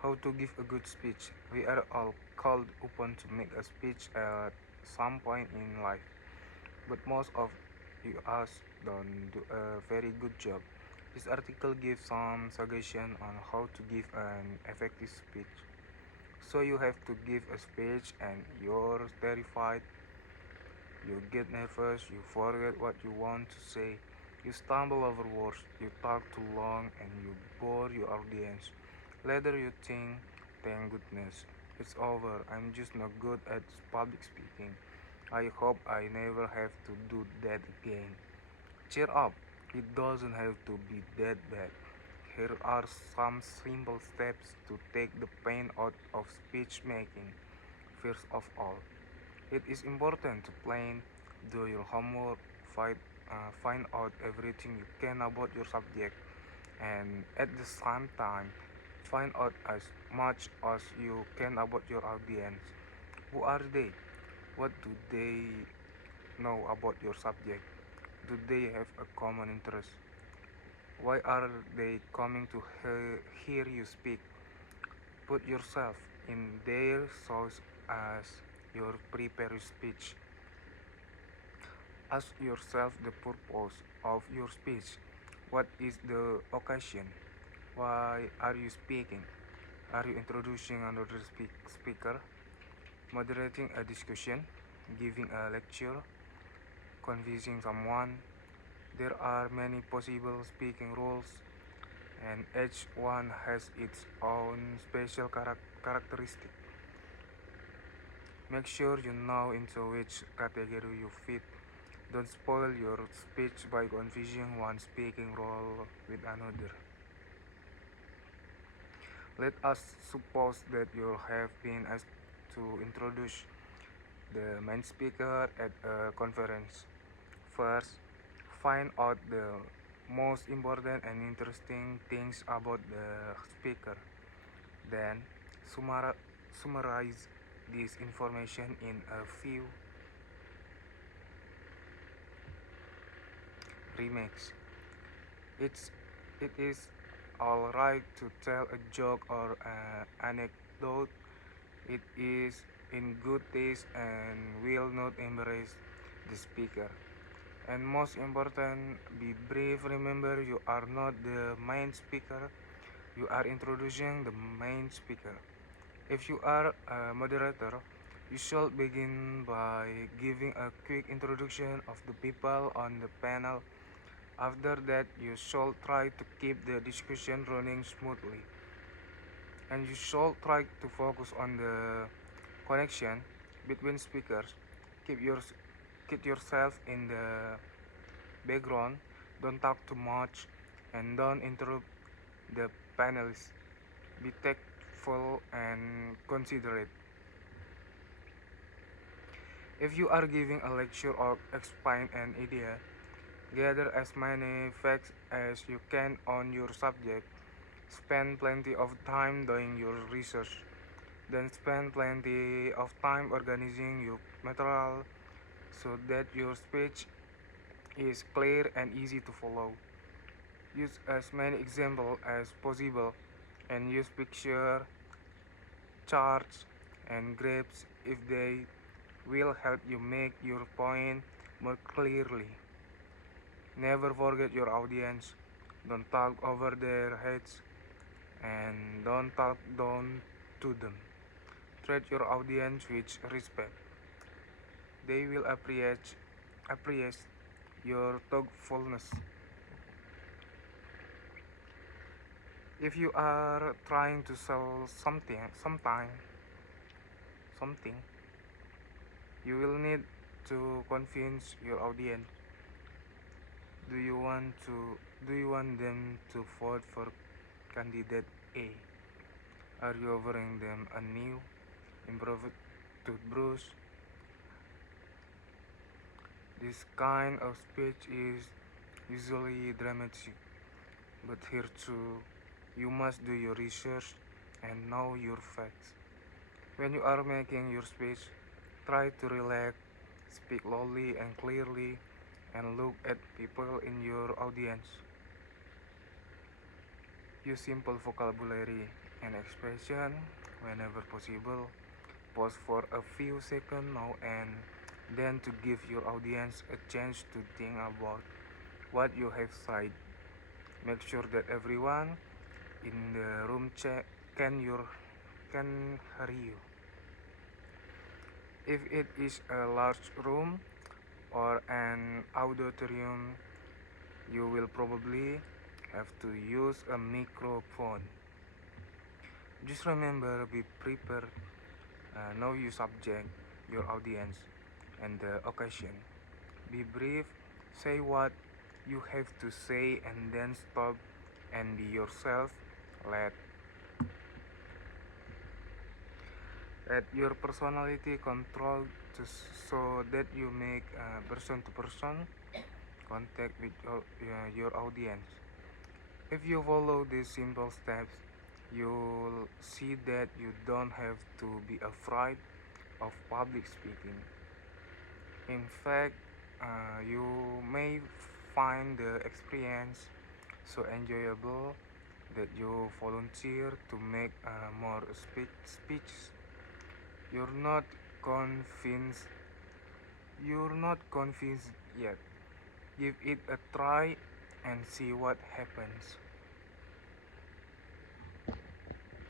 How to give a good speech. We are all called upon to make a speech at some point in life, but most of us don't do a very good job. This article gives some suggestion on how to give an effective speech. So you have to give a speech and you're terrified, you get nervous, you forget what you want to say, you stumble over words, you talk too long, and you bore your audience. Later you think, thank goodness, it's over. I'm just not good at public speaking. I hope I never have to do that again. Cheer up, it doesn't have to be that bad. Here are some simple steps to take the pain out of speech making. First of all, it is important to plan, do your homework, find out everything you can about your subject, and at the same time, find out as much as you can about your audience. Who are they? What do they know about your subject? Do they have a common interest? Why are they coming to hear you speak? Put yourself in their shoes as you prepare your speech. Ask yourself the purpose of your speech. What is the occasion? Why are you speaking? Are you introducing another speaker, moderating a discussion, giving a lecture, convincing someone? There are many possible speaking roles, and each one has its own special characteristic. Make sure you know into which category you fit. Don't spoil your speech by confusing one speaking role with another. Let us suppose that you have been asked to introduce the main speaker at a conference. First, find out the most important and interesting things about the speaker. Then, summarize this information in a few remarks. It's it is all right to tell a joke or an anecdote. It is in good taste and will not embarrass the speaker. And most important, be brief. Remember, you are not the main speaker. You are introducing the main speaker. If you are a moderator, you should begin by giving a quick introduction of the people on the panel. After that, you should try to keep the discussion running smoothly, and you should try to focus on the connection between speakers. Keep, your, keep yourself in the background, don't talk too much, and don't interrupt the panelists. Be tactful and considerate. If you are giving a lecture or explain an idea, gather as many facts as you can on your subject. Spend plenty of time doing your research. Then spend plenty of time organizing your material so that your speech is clear and easy to follow. Use as many examples as possible and use picture, charts, and graphs if they will help you make your point more clearly. Never forget your audience. Don't talk over their heads and don't talk down to them. Treat your audience with respect. They will appreciate your thoughtfulness. If you are trying to sell something, you will need to convince your audience. Do you want to do you want them to vote for candidate A? Are you offering them a new improved toothbrush? This kind of speech is usually dramatic, but here too, you must do your research and know your facts. When you are making your speech, try to relax, speak slowly and clearly, and look at people in your audience. Use simple vocabulary and expression whenever possible. Pause for a few seconds now and then to give your audience a chance to think about what you have said. Make sure that everyone in the room can hear you. If it is a large room or an auditorium, you will probably have to use a microphone. Just remember, be prepared, know your subject, your audience, and the occasion. Be brief, say what you have to say, and then stop and be yourself. Let, let your personality control so that you make person to person contact with your audience. If you follow these simple steps, you'll see that you don't have to be afraid of public speaking. In fact, you may find the experience so enjoyable that you volunteer to make more speeches. You're not convinced. You're not convinced yet. Give it a try and see what happens.